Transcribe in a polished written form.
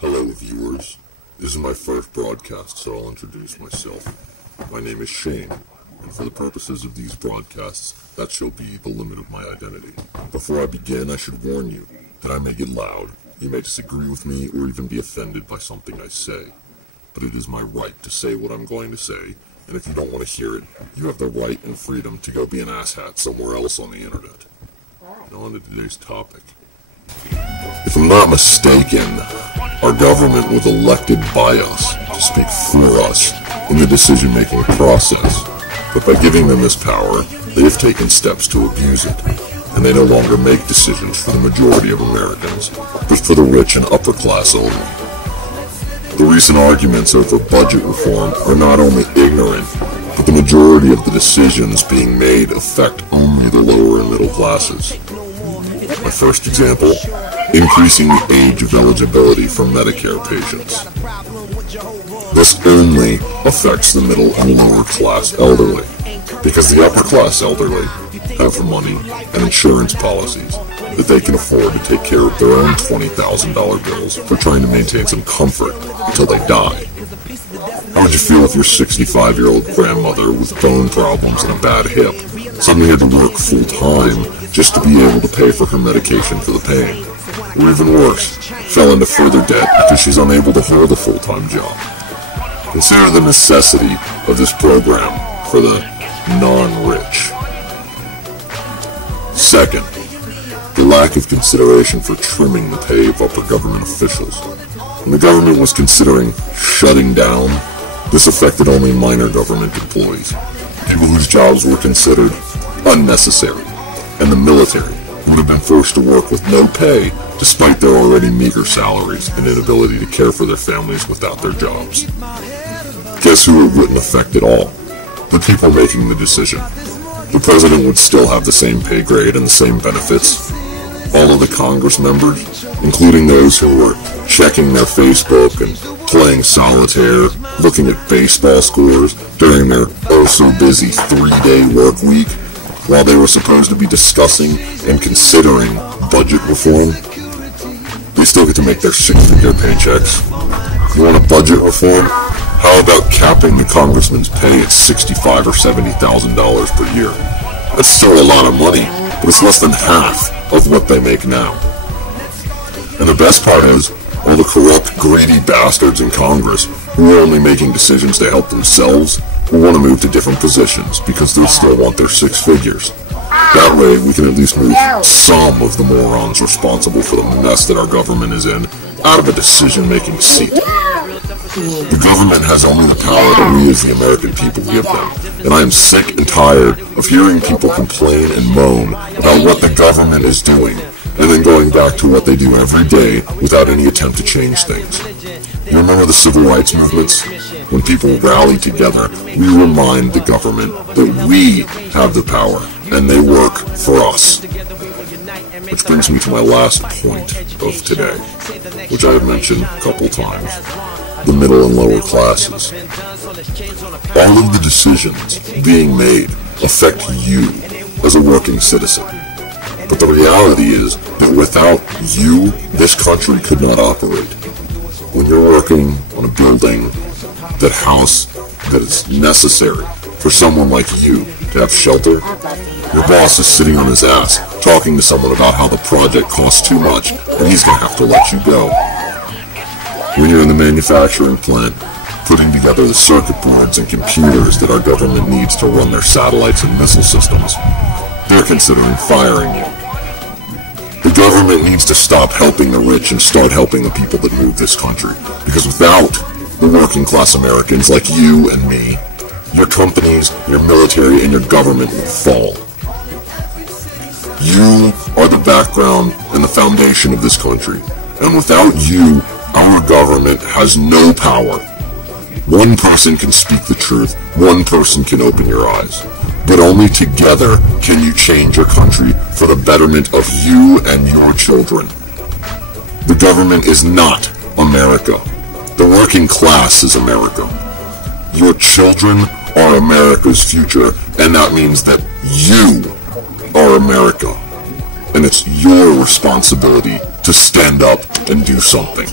Hello viewers, this is my first broadcast, so I'll introduce myself. My name is Shane, and for the purposes of these broadcasts, that shall be the limit of my identity. Before I begin, I should warn you that I may get loud, you may disagree with me, or even be offended by something I say. But it is my right to say what I'm going to say, and if you don't want to hear it, you have the right and freedom to go be an asshat somewhere else on the internet. Now on to today's topic. If I'm not mistaken, our government was elected by us to speak for us in the decision-making process, but by giving them this power, they have taken steps to abuse it, and they no longer make decisions for the majority of Americans, but for the rich and upper class only. The recent arguments over budget reform are not only ignorant, but the majority of the decisions being made affect only the lower and middle classes. My first example, increasing the age of eligibility for Medicare patients. This only affects the middle and lower class elderly, because the upper class elderly have money and insurance policies that they can afford to take care of their own $20,000 bills for trying to maintain some comfort until they die. How would you feel if your 65-year-old grandmother with bone problems and a bad hip suddenly had to work full-time just to be able to pay for her medication for the pain? Or even worse, fell into further debt because she's unable to hold a full-time job. Consider the necessity of this program for the non-rich. Second, the lack of consideration for trimming the pay of upper government officials. When the government was considering shutting down, this affected only minor government employees, people whose jobs were considered unnecessary, and the military would have been forced to work with no pay despite their already meager salaries and inability to care for their families without their jobs. Guess who it wouldn't affect at all? The people making the decision. The president would still have the same pay grade and the same benefits. All of the Congress members, including those who were checking their Facebook and playing solitaire, looking at baseball scores during their oh-so-busy 3-day work week, while they were supposed to be discussing and considering budget reform, they still get to make their six-figure paychecks. You want a budget reform? How about capping the congressman's pay at $65,000 or $70,000 per year? That's still a lot of money, but it's less than half of what they make now. And the best part is, all the corrupt, greedy bastards in Congress who are only making decisions to help themselves will want to move to different positions because they still want their six figures. That way, we can at least move some of the morons responsible for the mess that our government is in out of a decision-making seat. The government has only the power that we as the American people give them, and I am sick and tired of hearing people complain and moan about what the government is doing, and then going back to what they do every day without any attempt to change things. You remember the civil rights movements? When people rally together, we remind the government that we have the power, and they work for us. Which brings me to my last point of today, which I have mentioned a couple times. The middle and lower classes. All of the decisions being made affect you as a working citizen. But the reality is that without you, this country could not operate. When you're working on a building, that house that is necessary for someone like you to have shelter, your boss is sitting on his ass talking to someone about how the project costs too much and he's going to have to let you go. When you're in the manufacturing plant, putting together the circuit boards and computers that our government needs to run their satellites and missile systems, they're considering firing you. The government needs to stop helping the rich and start helping the people that move this country, because without the working class Americans like you and me, your companies, your military, and your government will fall. You are the background and the foundation of this country, and without you, our government has no power. One person can speak the truth, one person can open your eyes, but only together can you change your country for the betterment of you and your children. The government is not America. The working class is America. Your children are America's future, and that means that you are America. And it's your responsibility to stand up and do something.